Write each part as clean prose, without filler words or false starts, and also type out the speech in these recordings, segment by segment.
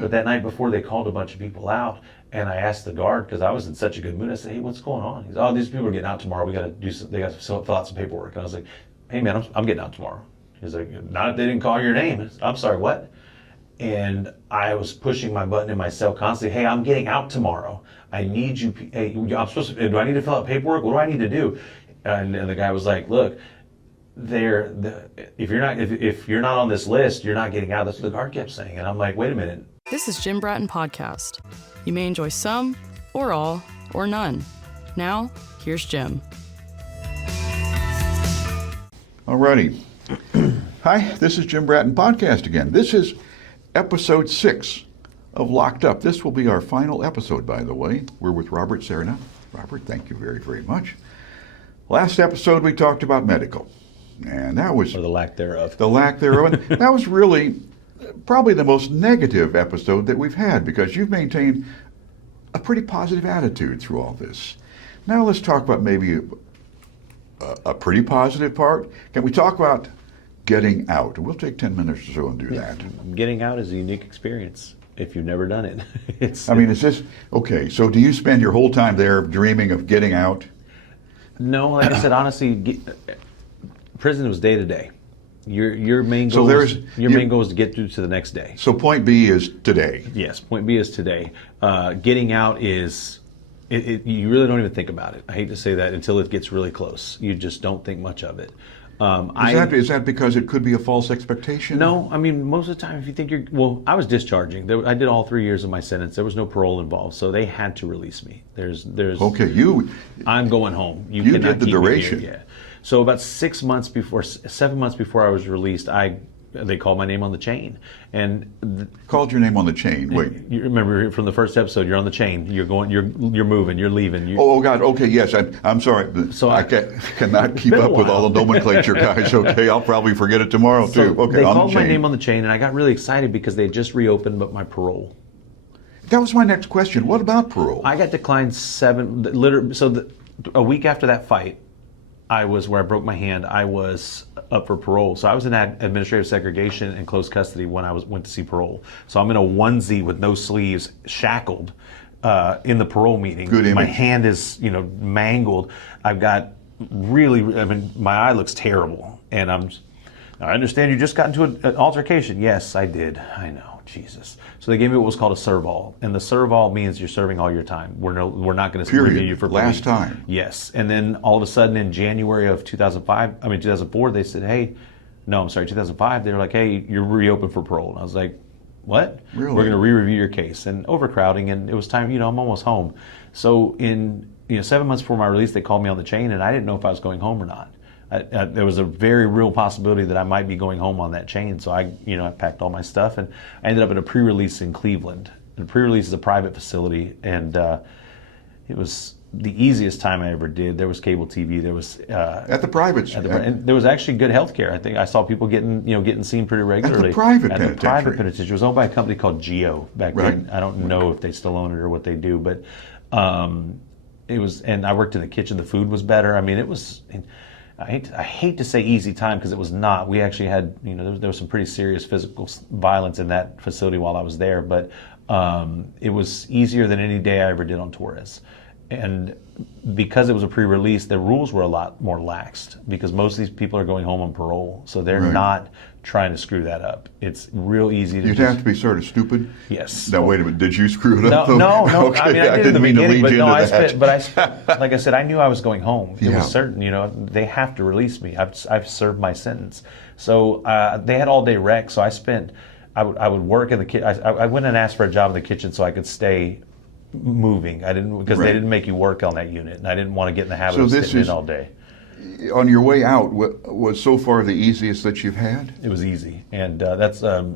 But that night before, they called a bunch of people out, and I asked the guard, because I was in such a good mood, I said, hey, what's going on? He's, oh, these people are getting out tomorrow. We got to do some, they got to fill out some paperwork. And I was like, hey man, I'm getting out tomorrow. He's like, not if they didn't call your name. I'm sorry, what? And I was pushing my button in my cell constantly. Hey, I'm getting out tomorrow. I need you. Hey, I'm supposed to. Do I need to fill out paperwork? What do I need to do? And the guy was like, look, if you're not on this list, you're not getting out. That's what the guard kept saying. And I'm like, wait a minute. This is Jim Bratton Podcast. You may enjoy some, or all, or none. Now, here's Jim. Alrighty. Hi, this is Jim Bratton Podcast again. This is episode 6 of Locked Up. This will be our final episode, by the way. We're with Robert Serna. Robert, thank you very, very much. Last episode, we talked about medical. And that was... Or the lack thereof. The lack thereof. That was really probably the most negative episode that we've had, because you've maintained a pretty positive attitude through all this. Now let's talk about maybe a pretty positive part. Can we talk about getting out? We'll take 10 minutes or so and do that. Getting out is a unique experience if you've never done it. Is this, okay, so do you spend your whole time there dreaming of getting out? No, like I said, honestly, prison was day to day. Your main goal is to get through to the next day. So point B is today. Yes, point B is today. Getting out is... you really don't even think about it. I hate to say that until it gets really close. You just don't think much of it. Is that because it could be a false expectation? No, I mean, most of the time, if you think I was discharging. I did all 3 years of my sentence. There was no parole involved, so they had to release me. Okay, I'm going home. You did cannot the keep duration. Me here. Yeah. So about 7 months before I was released, they called my name on the chain. And called your name on the chain. Wait. You remember from the first episode, you're on the chain. You're moving. You're leaving. Oh God. Okay. Yes. I'm sorry. So I cannot keep up with all the nomenclature, guys. Okay. I'll probably forget it tomorrow too. Okay. They called my name on the chain, and I got really excited because they had just reopened, but my parole. That was my next question. What about parole? I got declined 7. So a week after that fight, where I broke my hand, I was up for parole. So I was in administrative segregation and close custody when I went to see parole. So I'm in a onesie with no sleeves, shackled, in the parole meeting. Good image. My hand is, mangled. I've got my eye looks terrible. And I understand you just got into an altercation. Yes, I did. I know. Jesus. So they gave me what was called a serval, and the serval means you're serving all your time. We're not going to review you for last time. Yes, and then all of a sudden in January of 2004, they said, hey, no, I'm sorry, 2005. They were like, hey, you're reopened for parole. And I was like, what? Really? We're going to re-review your case, and overcrowding, and it was time. I'm almost home. So in 7 months before my release, they called me on the chain, and I didn't know if I was going home or not. There was a very real possibility that I might be going home on that chain. So I packed all my stuff, and I ended up at a pre-release in Cleveland. And pre-release is a private facility, and it was the easiest time I ever did. There was cable TV. There was at the privates, and there was actually good health care. I think I saw people getting seen pretty regularly at the private penitentiary. The private penitentiary. It was owned by a company called Geo back then. I don't know if they still own it or what they do, but it was. And I worked in the kitchen. The food was better. I mean, it was. I hate to say easy time, because it was not. We actually had, there was some pretty serious physical violence in that facility while I was there, but it was easier than any day I ever did on Torres. And because it was a pre-release, the rules were a lot more laxed, because most of these people are going home on parole, so they're not trying to screw that up. It's real easy to You'd have to be sort of stupid? Yes. Now, wait a minute. Did you screw it up? No. Okay. I mean, I did in the beginning, but I spent, that. like I said, I knew I was going home. It was certain, they have to release me. I've served my sentence. So they had all day rec, so I would work in the kitchen. I went and asked for a job in the kitchen so I could stay moving. Because they didn't make you work on that unit, and I didn't want to get in the habit of sitting in all day. On your way out, was so far the easiest that you've had? It was easy, and that's like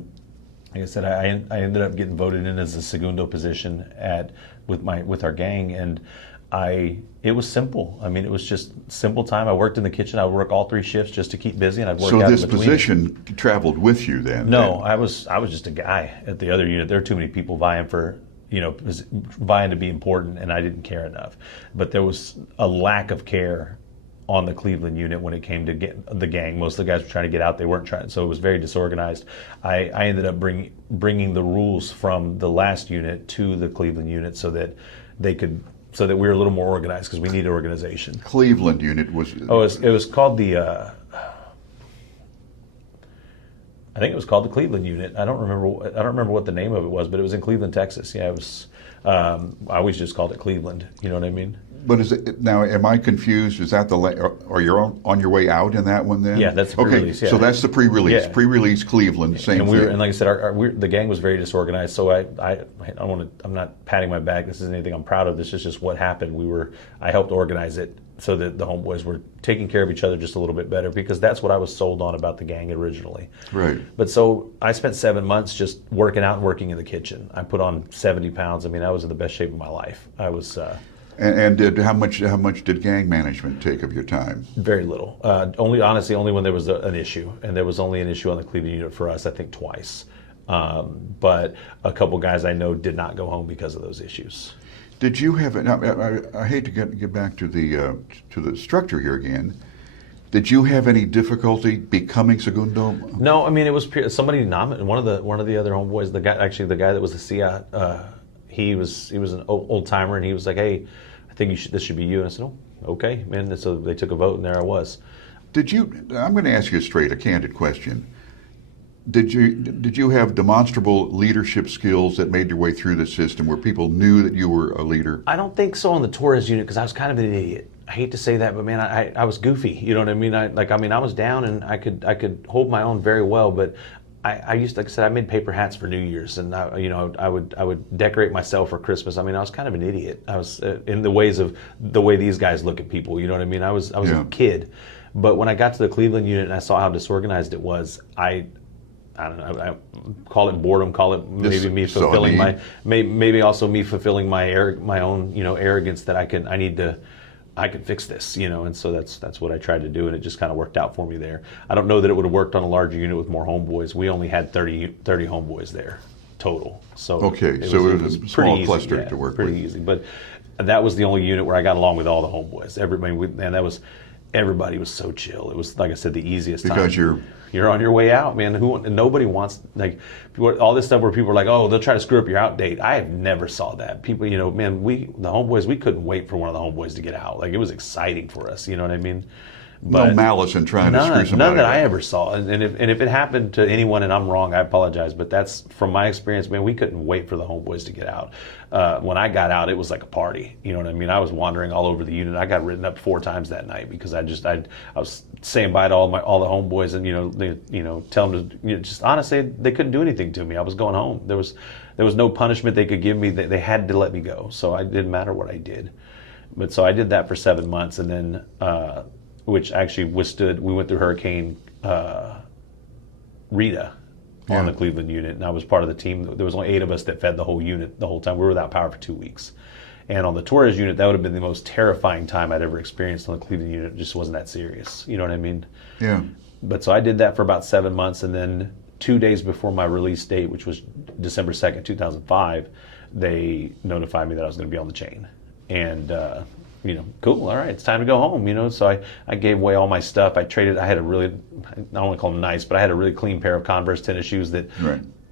I said. I ended up getting voted in as a segundo position with our gang, and it was simple. I mean, it was just simple time. I worked in the kitchen. I would work all 3 shifts just to keep busy, and I'd work out in between. So this position traveled with you then? No, I was just a guy at the other unit. There were too many people vying to be important, and I didn't care enough. But there was a lack of care on the Cleveland unit when it came to get the gang. Most of the guys were trying to get out. They weren't trying, so it was very disorganized. I ended up bringing the rules from the last unit to the Cleveland unit so that we were a little more organized because we needed organization. Cleveland unit was. Oh, it was called the. I think it was called the Cleveland unit. I don't remember what the name of it was, but it was in Cleveland, Texas. Yeah, it was. I always just called it Cleveland. You know what I mean? But is it now? Am I confused? Is that are you on your way out in that one then? Yeah, that's the pre-release. Okay, yeah. so that's the pre-release. Yeah. Pre-release Cleveland, same and thing. And like I said, the gang was very disorganized. So I'm not patting my back. This isn't anything I'm proud of. This is just what happened. I helped organize it so that the homeboys were taking care of each other just a little bit better, because that's what I was sold on about the gang originally. Right. But so I spent 7 months just working out and working in the kitchen. I put on 70 pounds. I mean, I was in the best shape of my life. I was. And how much did gang management take of your time? Very little. Only when there was an issue, and there was only an issue on the Cleveland unit for us, I think twice. But a couple guys I know did not go home because of those issues. Did you have? I hate to get back to the structure here again. Did you have any difficulty becoming segundo? No, I mean it was somebody nominated. One of the other homeboys, the guy that was the CIA. He was an old timer, and he was like, "Hey, I think this should be you." And I said, "Oh, okay, man." And so they took a vote, and there I was. Did you? I'm going to ask you a candid question. Did you have demonstrable leadership skills that made your way through the system, where people knew that you were a leader? I don't think so on the Torres unit, because I was kind of an idiot. I hate to say that, but man, I was goofy. You know what I mean? I was down, and I could hold my own very well, but. I used to, like I said, I made paper hats for New Year's, and I would decorate myself for Christmas. I mean, I was kind of an idiot. I was in the way these guys look at people. You know what I mean? I was a kid, but when I got to the Cleveland unit and I saw how disorganized it was, I don't know. I call it boredom. Call it maybe me fulfilling maybe also me fulfilling my own arrogance that I could fix this, and so that's what I tried to do, and it just kind of worked out for me there. I don't know that it would have worked on a larger unit with more homeboys. We only had 30 homeboys there total. So okay, it was a small cluster to work with. Pretty easy, but that was the only unit where I got along with all the homeboys. Everybody was so chill. It was, like I said, the easiest time. Because you're on your way out, man. Nobody wants, like, all this stuff where people are like, oh, they'll try to screw up your out date. I have never saw that. People, man, the homeboys, we couldn't wait for one of the homeboys to get out. Like, it was exciting for us, you know what I mean? But no malice in trying to screw somebody none that up. I ever saw. And if it happened to anyone and I'm wrong, I apologize. But that's, from my experience, man, we couldn't wait for the homeboys to get out. When I got out, it was like a party. You know what I mean? I was wandering all over the unit. I got written up 4 times that night because I was saying bye to all the homeboys, and tell them to just honestly, they couldn't do anything to me. I was going home. There was no punishment they could give me. They had to let me go. So it didn't matter what I did. But so I did that for 7 months, and then which actually we went through Hurricane Rita on the Cleveland unit, and I was part of the team. There was only 8 of us that fed the whole unit the whole time. We were without power for 2 weeks. And on the Torres unit, that would have been the most terrifying time I'd ever experienced on the Cleveland unit. It just wasn't that serious. You know what I mean? Yeah. But so I did that for about 7 months, and then 2 days before my release date, which was December 2nd, 2005, they notified me that I was going to be on the chain. And cool, all right, it's time to go home, So I gave away all my stuff. I had a really, I don't want to call them nice, but I had a really clean pair of Converse tennis shoes that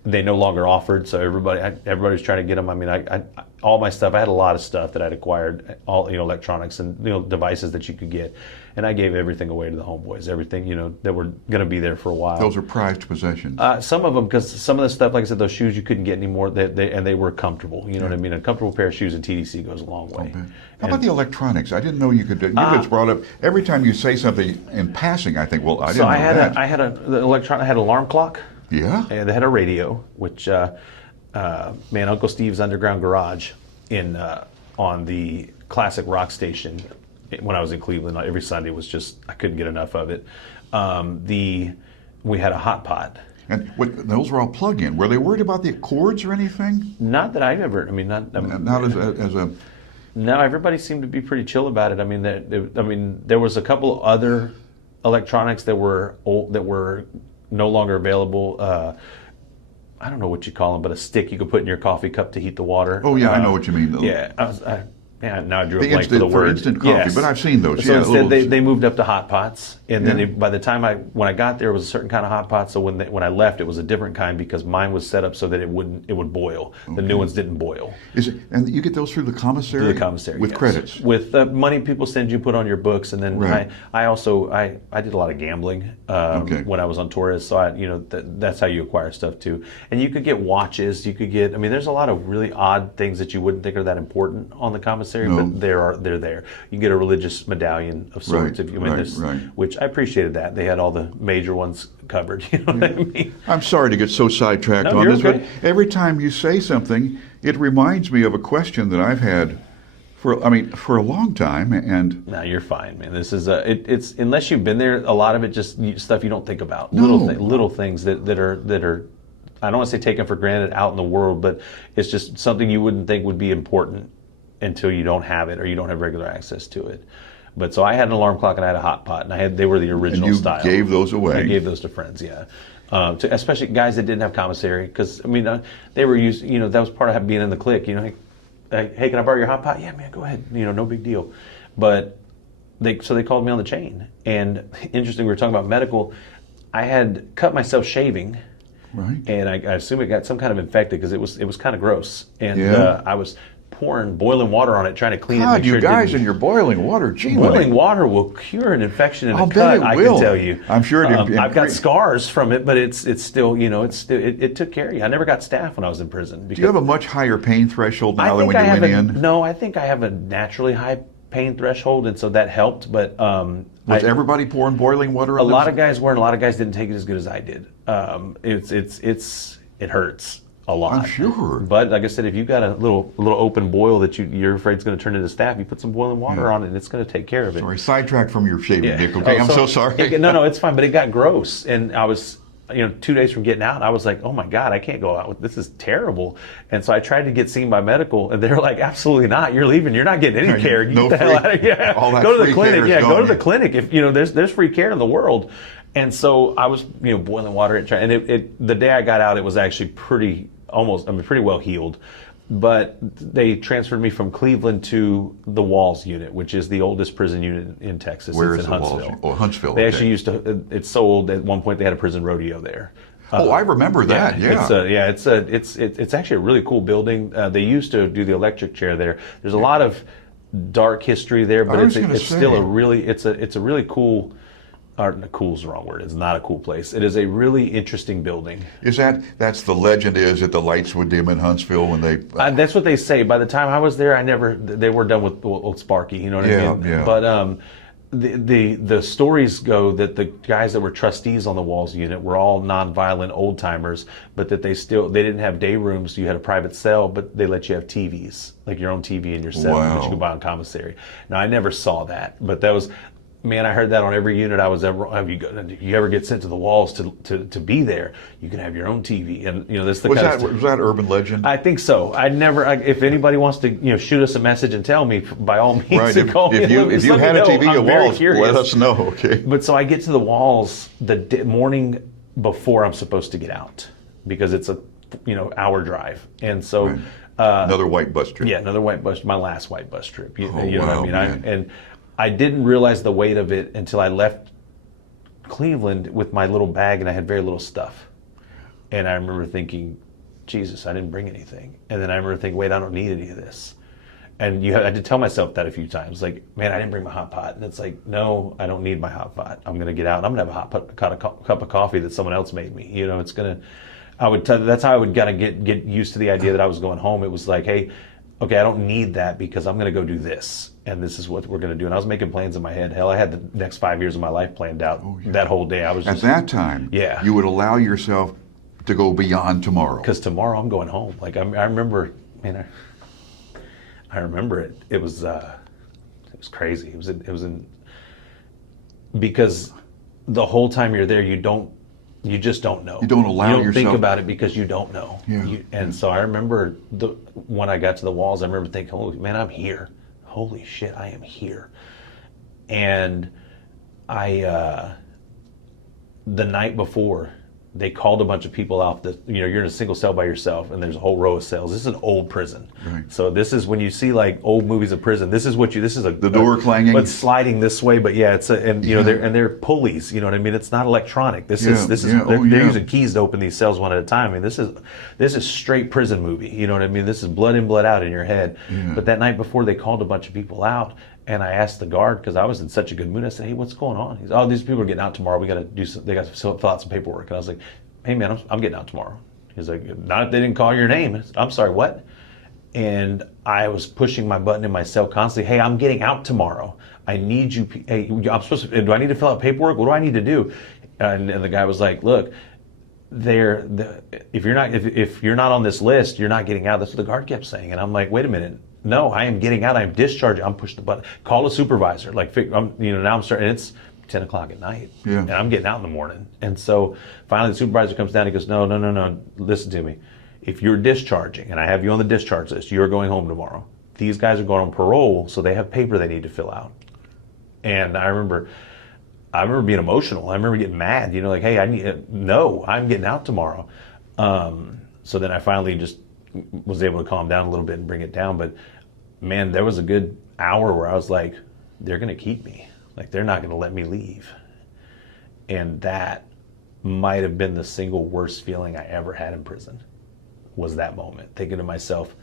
they no longer offered. So everybody was trying to get them. I mean, I all my stuff, I had a lot of stuff that I'd acquired, all, electronics and, devices that you could get. And I gave everything away to the homeboys, everything, that were going to be there for a while. Those are prized possessions. Some of them, because some of the stuff, like I said, those shoes you couldn't get anymore, and they were comfortable. You know what I mean? A comfortable pair of shoes in TDC goes a long way. Okay. How about the electronics? I didn't know you could. You just brought up every time you say something in passing. I think, well, I didn't know that. I had an alarm clock. Yeah. And they had a radio, which Uncle Steve's Underground Garage on the classic rock station when I was in Cleveland, every Sunday was just, I couldn't get enough of it. We had a hot pot. And those were all plug-in. Were they worried about the cords or anything? Not that I've ever. Not as a. No, everybody seemed to be pretty chill about it. I mean, there was a couple other electronics that were no longer available. I don't know what you call them, but a stick you could put in your coffee cup to heat the water. Oh yeah, I know what you mean. Yeah, Yeah, now I drew a blank for the for word. instant coffee, Yes. but I've seen those. So Yeah, instead, little- they moved up to hot pots, and then Yeah. by the time when I got there, it was a certain kind of hot pot. So when I left, it was a different kind because mine was set up so that it would boil. The new ones didn't boil. And you get those through the commissary? Through the commissary, with yes. credits. With money people send you, put on your books, and then Right. I also did a lot of gambling Okay. when I was on Torres. So that's how you acquire stuff too. And you could get watches. You could get. I mean, there's a lot of really odd things that you wouldn't think are that important on the commissary, No. but they're there. You get a religious medallion of sorts. Right, If you, I mean, right, right. which I appreciated that they had all the major ones covered. You know what I mean? I'm sorry to get so sidetracked No, on you're this, okay. but every time you say something, it reminds me of a question that I've had for a long time, and No, you're fine, man. This is it's unless you've been there, a lot of it just stuff you don't think about. No. Little things that are I don't want to say taken for granted out in the world, but it's just something you wouldn't think would be important until you don't have it or you don't have regular access to it. But so I had an alarm clock and I had a hot pot, and they were the original you style. gave those away. I gave those to friends, yeah. Especially guys that didn't have commissary, because I mean they were used. You know, that was part of being in the clique. You know, hey, can I borrow your hot pot? Yeah, man, go ahead. You know, no big deal. But they called me on the chain. And interesting, we were talking about medical. I had cut myself shaving. right? And I assume it got some kind of infected because it was kind of gross. And Yeah. I was pouring boiling water on it, trying to clean it. God, make sure you it guys didn't- and your boiling water, gee, Boiling whiz. water will cure an infection in I'll a bet cut. it I will. can tell you. I'm sure it I've got scars from it, but it's still it took care of you. I never got staph when I was in prison. Do you have a much higher pain threshold now than when you went in? No, I think I have a naturally high pain threshold, and so that helped. But Was everybody pouring boiling water on a lot them? of guys were, and a lot of guys didn't take it as good as I did. It hurts a lot. I'm sure. But like I said, if you've got a little open boil that you're afraid is going to turn into staph, you put some boiling water on it, and it's going to take care of it. Sorry, sidetracked from your shaving, Yeah. Nick. Okay, Oh, I'm so sorry. No, it's fine. But it got gross, and I was, 2 days from getting out, I was like, oh my God, I can't go out. This is terrible. And so I tried to get seen by medical, and they're like, absolutely not. You're leaving. You're not getting any care. No Get the hell free- out of here. all that Go to the free clinic. care is Yeah, go gone. to the clinic. If there's free care in the world. And so I was, boiling water and the day I got out, it was actually pretty well healed. But they transferred me from Cleveland to the Walls unit, which is the oldest prison unit in Texas. Where It's is in the Walls Huntsville. unit? Oh, Huntsville, They okay. actually used to. It's so old that at one point they had a prison rodeo there. Oh, I remember that. Yeah. It's actually a really cool building. They used to do the electric chair there. There's a lot of dark history there, but I was it's gonna still say. it's a really cool. Cool is the wrong word. It's not a cool place. It is a really interesting building. That's the legend is that the lights would dim in Huntsville when they. That's what they say. By the time I was there, they were done with old Sparky. You know what I mean? Yeah. But the stories go that the guys that were trustees on the Walls unit were all nonviolent old timers, but that they didn't have day rooms. You had a private cell, but they let you have TVs, like your own TV in your cell, Wow. that you could buy on commissary. Now I never saw that, but that was. Man, I heard that on every unit I was ever. If you ever get sent to the Walls to be there, you can have your own TV, and this the was kind that of was that urban legend? I think so. If anybody wants to, shoot us a message and tell me, by all means, Right. call me. If you had a TV at Walls, let us know. Okay. But so I get to the Walls the morning before I'm supposed to get out because it's a hour drive, and so Right. Another white bus trip. yeah, another white bus, my last white bus trip. You know what wow, I mean? man. I didn't realize the weight of it until I left Cleveland with my little bag, and I had very little stuff. And I remember thinking, Jesus, I didn't bring anything. And then I remember thinking, wait, I don't need any of this. And I had to tell myself that a few times, like, man, I didn't bring my hot pot. And it's like, no, I don't need my hot pot. I'm going to get out, and I'm going to have a cup of coffee that someone else made me. It's going to, that's how I would kind of get used to the idea that I was going home. It was like, hey, okay, I don't need that because I'm going to go do this. And this is what we're going to do. And I was making plans in my head. Hell, I had the next 5 years of my life planned out that whole day. I was At just, that time, Yeah. you would allow yourself to go beyond tomorrow. because tomorrow I'm going home. Like I remember, man, I remember it. It was crazy. It was because the whole time you're there, you just don't know. You don't allow You don't think yourself- about it because you don't know. Yeah. So I remember when I got to the Walls, I remember thinking, holy man, I'm here. Holy shit, I am here. And I, the night before, they called a bunch of people out that, you're in a single cell by yourself and there's a whole row of cells. This is an old prison. Right. So this is when you see like old movies of prison, this is the door clanging. But sliding this way, but they're pulleys, you know what I mean? It's not electronic. They're using keys to open these cells one at a time. I mean, this is straight prison movie, you know what I mean? This is blood in, blood out in your head. Yeah. But that night before, they called a bunch of people out. And I asked the guard, because I was in such a good mood, I said, hey, what's going on? He's, oh, these people are getting out tomorrow. We got to do some, they got to fill out some paperwork. And I was like, hey, man, I'm getting out tomorrow. He's like, not if they didn't call your name. I said, I'm sorry, what? And I was pushing my button in my cell constantly. Hey, I'm getting out tomorrow. I need you. Hey, I'm supposed to, do I need to fill out paperwork? What do I need to do? And the guy was like, look, if you're not on this list, you're not getting out. That's what the guard kept saying. And I'm like, wait a minute. No, I am getting out. I'm discharging. I'm pushing the button. Call a supervisor. Now I'm starting. It's 10 o'clock at night, and I'm getting out in the morning. And so finally, the supervisor comes down. He goes, no. Listen to me. If you're discharging, and I have you on the discharge list, you're going home tomorrow. These guys are going on parole, so they have paper they need to fill out. And I remember being emotional. I remember getting mad. Like, hey, I'm getting out tomorrow. So then I finally just was able to calm down a little bit and bring it down. But man, there was a good hour where I was like, they're going to keep me. Like, they're not going to let me leave. And that might have been the single worst feeling I ever had in prison, was that moment. Thinking to myself,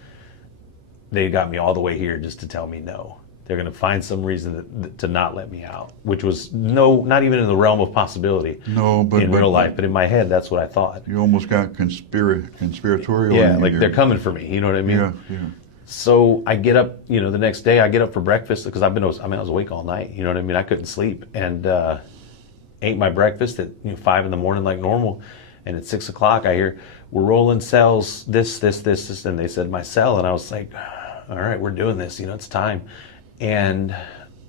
they got me all the way here just to tell me no. They're going to find some reason to not let me out, which was not even in the realm of possibility in real life. But in my head, that's what I thought. You almost got conspiratorial. Yeah, like they're coming for me. You know what I mean? Yeah. So I get up, the next day I get up for breakfast because I was awake all night. You know what I mean? I couldn't sleep, and ate my breakfast at 5 in the morning like normal. And at 6 o'clock I hear, we're rolling cells, this, and they said my cell, and I was like, all right, we're doing this. It's time. And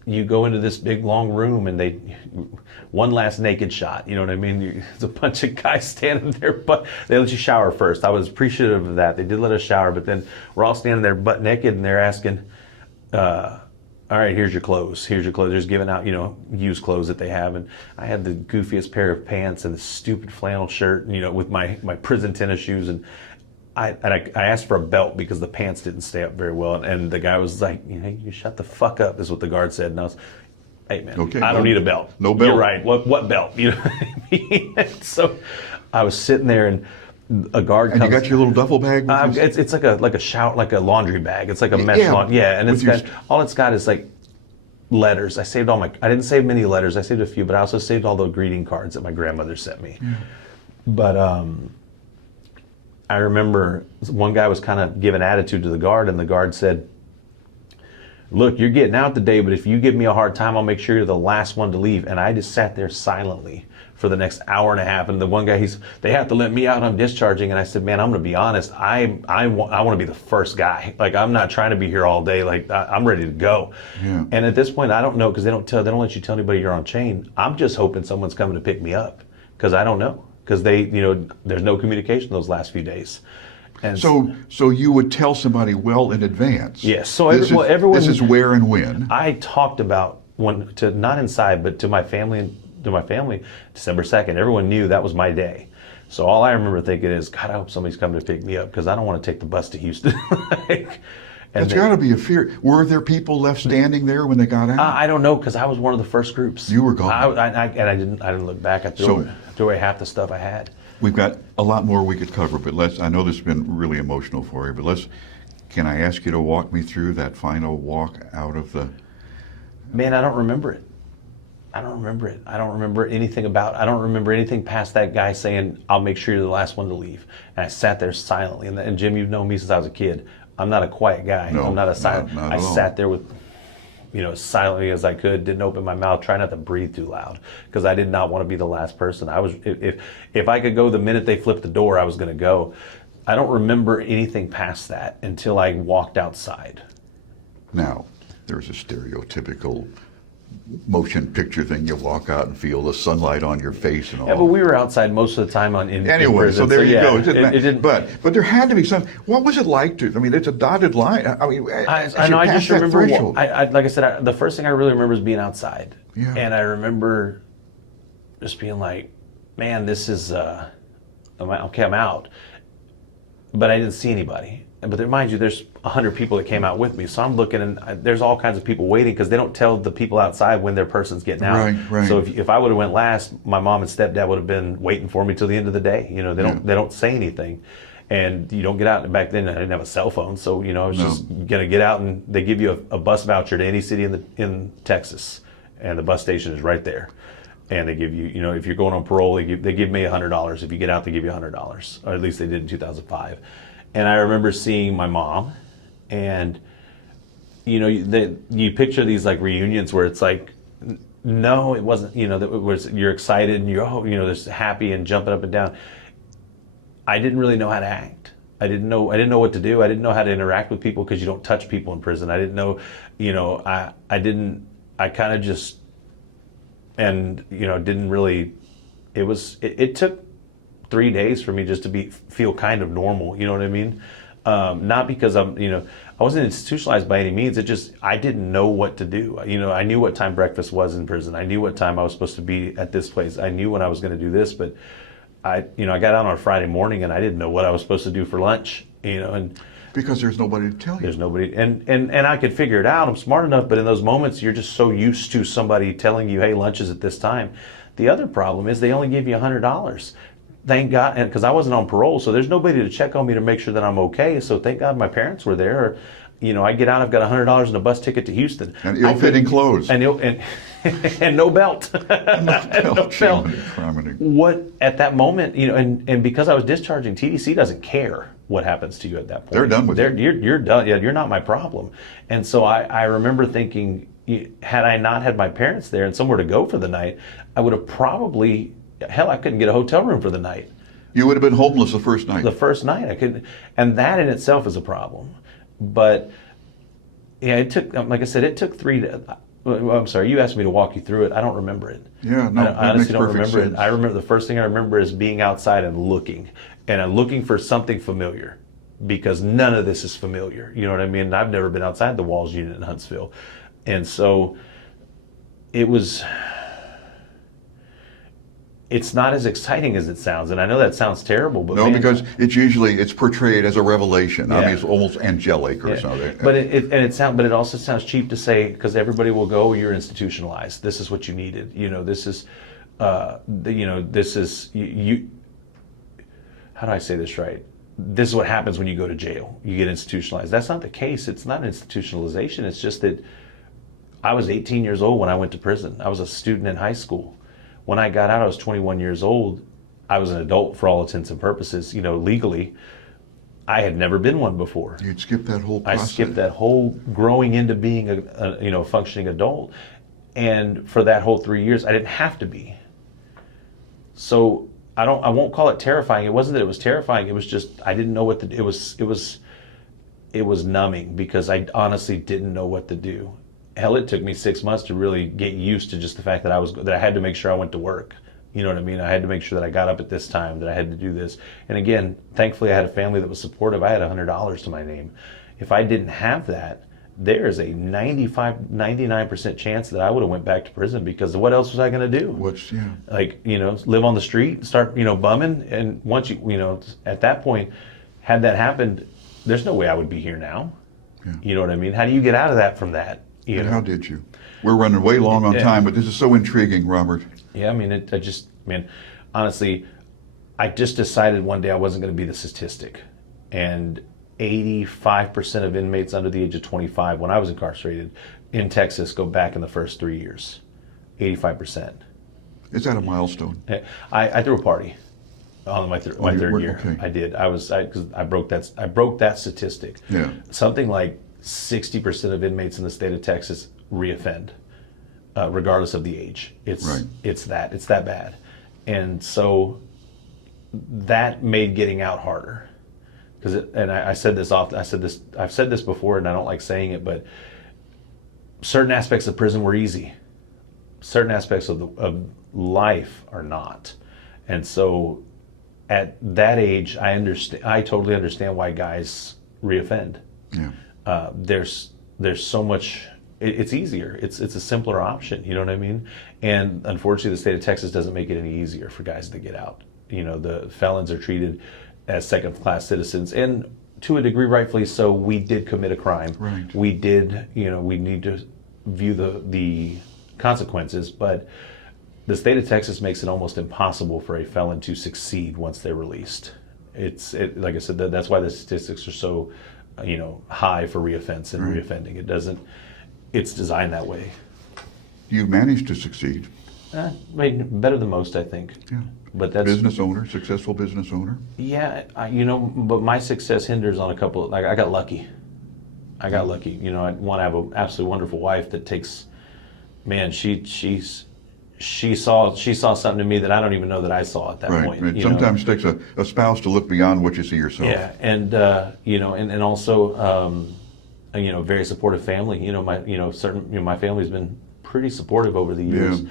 you go into this big long room, and one last naked shot, you know what I mean? There's a bunch of guys standing there, but they let you shower first. I was appreciative of that. They did let us shower, but then we're all standing there butt naked, and they're asking, all right, here's your clothes. Here's your clothes. They're just giving out, used clothes that they have. And I had the goofiest pair of pants and the stupid flannel shirt, with my prison tennis shoes. And I asked for a belt because the pants didn't stay up very well. And the guy was like, you shut the fuck up, is what the guard said. And I was, hey, man, okay, I don't need a belt. No belt. You're right. What belt? You know what I mean? So I was sitting there, and a guard comes. And you got your little duffel bag? It's like a laundry bag. It's like a mesh laundry. Yeah, and all it's got is like letters. I saved I didn't save many letters. I saved a few, but I also saved all the greeting cards that my grandmother sent me. Yeah. But I remember one guy was kind of giving attitude to the guard, and the guard said, look, you're getting out today, but if you give me a hard time, I'll make sure you're the last one to leave. And I just sat there silently for the next hour and a half. And the one guy, they have to let me out, I'm discharging. And I said, man, I'm going to be honest. I want to be the first guy. Like, I'm not trying to be here all day. Like, I'm ready to go. Yeah. And at this point, I don't know, because they don't let you tell anybody you're on chain. I'm just hoping someone's coming to pick me up, because I don't know. Because there's no communication those last few days. And so you would tell somebody well in advance. Yes. So everyone. This is where and when. I talked about not inside, but to my family, December 2nd. Everyone knew that was my day. So all I remember thinking is, God, I hope somebody's coming to pick me up, because I don't want to take the bus to Houston. That's got to be a fear. Were there people left standing there when they got out? I don't know, because I was one of the first groups. You were gone. I didn't look back. I threw away half the stuff I had. We've got a lot more we could cover, but I know this has been really emotional for you, but can I ask you to walk me through that final walk out of the... Man, I don't remember it. I don't remember anything past that guy saying, I'll make sure you're the last one to leave. And I sat there silently. And Jim, you've known me since I was a kid. I'm not a quiet guy. No, I'm not a silent. Not I sat there with, as silently as I could, didn't open my mouth, try not to breathe too loud, because I did not want to be the last person. If I could go the minute they flipped the door, I was going to go. I don't remember anything past that until I walked outside. Now, there's a stereotypical motion picture thing. You walk out and feel the sunlight on your face and all. Yeah, but we were outside most of the time in prison, so there you go. It didn't. But there had to be some. What was it like to? I mean, it's a dotted line. I mean, I know. I just remember. Like I said, the first thing I really remember is being outside, and I remember just being like, "Man, this is I'm out. But I didn't see anybody. But mind you, there's 100 people that came out with me. So I'm looking, and there's all kinds of people waiting because they don't tell the people outside when their person's getting out. Right. So if I would have went last, my mom and stepdad would have been waiting for me till the end of the day. You know, they don't say anything. And you don't get out. Back then, I didn't have a cell phone, so I was just gonna get out, and they give you a bus voucher to any city in Texas, and the bus station is right there. And they give you, if you're going on parole, they give me $100. If you get out, they give you $100, or at least they did in 2005. And I remember seeing my mom, and you picture these like reunions where it's like, no, it wasn't. You're excited and you're just happy and jumping up and down. I didn't really know how to act. I didn't know what to do. I didn't know how to interact with people because you don't touch people in prison. I didn't know, I kind of just, and didn't really. It took 3 days for me just to feel kind of normal. You know what I mean? Not because I wasn't institutionalized by any means. I didn't know what to do. I knew what time breakfast was in prison. I knew what time I was supposed to be at this place. I knew when I was going to do this, but I got out on a Friday morning and I didn't know what I was supposed to do for lunch, and because there's nobody to tell you. There's nobody, and I could figure it out. I'm smart enough, but in those moments, you're just so used to somebody telling you, "Hey, lunch is at this time." The other problem is they only give you $100. Thank God, and because I wasn't on parole, so there's nobody to check on me to make sure that I'm okay. So thank God my parents were there. I get out, I've got $100 and a bus ticket to Houston. And ill-fitting clothes. And no belt. No belt. What, at that moment, and because I was discharging, TDC doesn't care what happens to you at that point. They're done with you. You're done. Yeah, you're not my problem. And so I remember thinking, had I not had my parents there and somewhere to go for the night, I would have probably, hell, I couldn't get a hotel room for the night. You would have been homeless the first night. The first night, I couldn't, and that in itself is a problem. But yeah, it took, like I said, it took 3 days. I'm sorry, you asked me to walk you through it. I don't remember it. Yeah, no, I honestly don't remember sense. it. I remember the first thing I remember is being outside and looking for something familiar, because none of this is familiar. You know what I mean? I've never been outside the Walls unit in Huntsville, and so it's not as exciting as it sounds, and I know that sounds terrible, but because it's portrayed as a revelation. Yeah. I mean, it's almost angelic or something. But it also sounds cheap to say, because everybody will go, "You're institutionalized. This is what you needed. This is, this is you. How do I say this right? This is what happens when you go to jail. You get institutionalized." That's not the case. It's not institutionalization. It's just that I was 18 years old when I went to prison. I was a student in high school. When I got out, I was 21 years old. I was an adult for all intents and purposes, legally. I had never been one before. You'd skip that whole process. I skipped that whole growing into being a functioning adult. And for that whole 3 years, I didn't have to be. So I won't call it terrifying. It wasn't that it was terrifying. It was just, I didn't know what to do. It was numbing, because I honestly didn't know what to do. Hell, it took me 6 months to really get used to just the fact that I had to make sure I went to work. You know what I mean? I had to make sure that I got up at this time, that I had to do this. And again, thankfully I had a family that was supportive. I had $100 to my name. If I didn't have that, there's a 99% chance that I would have went back to prison, because what else was I going to do? Live on the street, start, bumming. And once at that point, had that happened, there's no way I would be here now. Yeah. You know what I mean? How do you get out of that from that? How did you? We're running way long on time, but this is so intriguing, Robert. Yeah, I mean, honestly, I just decided one day I wasn't going to be the statistic. And 85% of inmates under the age of 25, when I was incarcerated in Texas, go back in the first 3 years. 85%. Is that a milestone? I threw a party on my third year. Okay. I did. Because I broke that statistic. Yeah. Something like 60% of inmates in the state of Texas reoffend, regardless of the age. It's that bad, and so that made getting out harder. I said this often. I've said this before, and I don't like saying it, but certain aspects of prison were easy. Certain aspects of life are not, and so at that age, I totally understand why guys reoffend. Yeah. There's so much. It's easier. It's a simpler option. You know what I mean? And unfortunately, the state of Texas doesn't make it any easier for guys to get out. the felons are treated as second-class citizens, and to a degree, rightfully so. We did commit a crime. Right. We did, we need to view the consequences, but the state of Texas makes it almost impossible for a felon to succeed once they're released. Like I said, that's why the statistics are so, high for reoffense and reoffending. It's designed that way. You managed to succeed. Better than most, I think. Yeah. But that's Successful business owner. Yeah, but my success hinders on a couple. Like I got lucky. I have an absolutely wonderful wife that takes. Man, she saw something in me that I don't even know that I saw at that point. Right. Sometimes it takes a spouse to look beyond what you see yourself. Yeah, and and also very supportive family. My family's been pretty supportive over the years,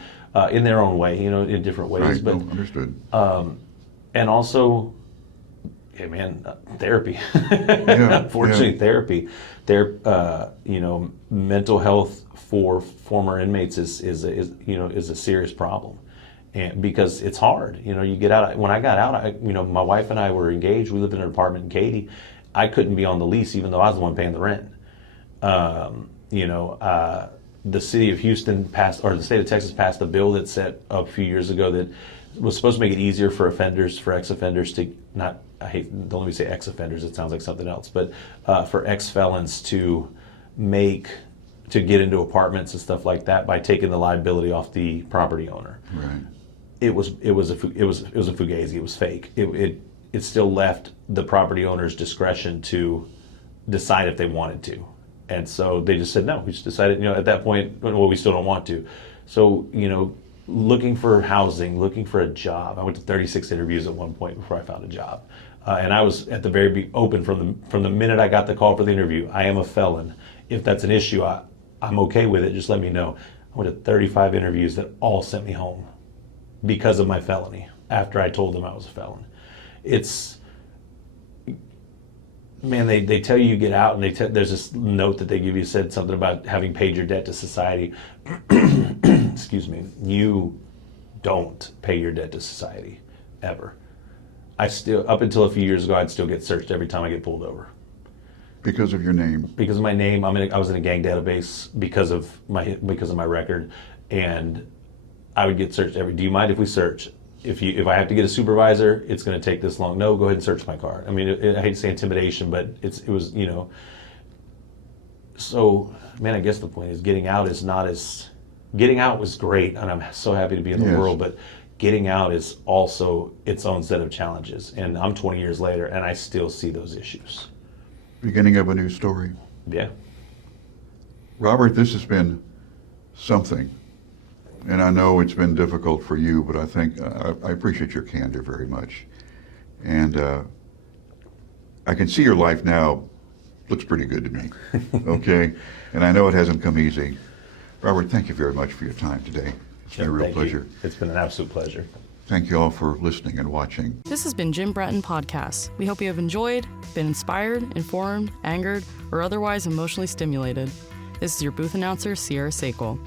in their own way. In different ways. Right. But Understood. and also, therapy. Unfortunately, therapy. Mental health for former inmates is a serious problem, and because it's hard. You get out. When I got out, my wife and I were engaged. We lived in an apartment in Katy. I couldn't be on the lease, even though I was the one paying the rent. The city of Houston passed, or the state of Texas passed a bill that set up a few years ago that was supposed to make it easier for ex-offenders to don't let me say ex-offenders, it sounds like something else, but for ex-felons to get into apartments and stuff like that by taking the liability off the property owner. Right. It was a fugazi. It was fake. It still left the property owner's discretion to decide if they wanted to. And so they just said no. We just decided, at that point, well, we still don't want to. So, looking for housing, looking for a job. I went to 36 interviews at one point before I found a job. And I was at the very open from the minute I got the call for the interview. I am a felon. If that's an issue, I'm okay with it. Just let me know. I went to 35 interviews that all sent me home because of my felony after I told them I was a felon. Man, they tell you get out, and there's this note that they give you, said something about having paid your debt to society. Excuse me. You don't pay your debt to society, ever. Up until a few years ago, I'd still get searched every time I get pulled over. Because of your name. Because of my name, I was in a gang database because of my record, and I would get searched do you mind if we search? If I have to get a supervisor, it's going to take this long. No, go ahead and search my car. I mean, I hate to say intimidation, but it was. So, man, I guess the point is getting out was great, and I'm so happy to be in the world. But getting out is also its own set of challenges. And I'm 20 years later, and I still see those issues. Beginning of a new story. Yeah. Robert, this has been something. And I know it's been difficult for you, but I think I appreciate your candor very much. And I can see your life now looks pretty good to me. Okay? And I know it hasn't come easy. Robert, thank you very much for your time today. It's been a real pleasure. It's been an absolute pleasure. Thank you all for listening and watching. This has been Jim Bratton Podcast. We hope you have enjoyed, been inspired, informed, angered, or otherwise emotionally stimulated. This is your booth announcer, Sierra Sakel.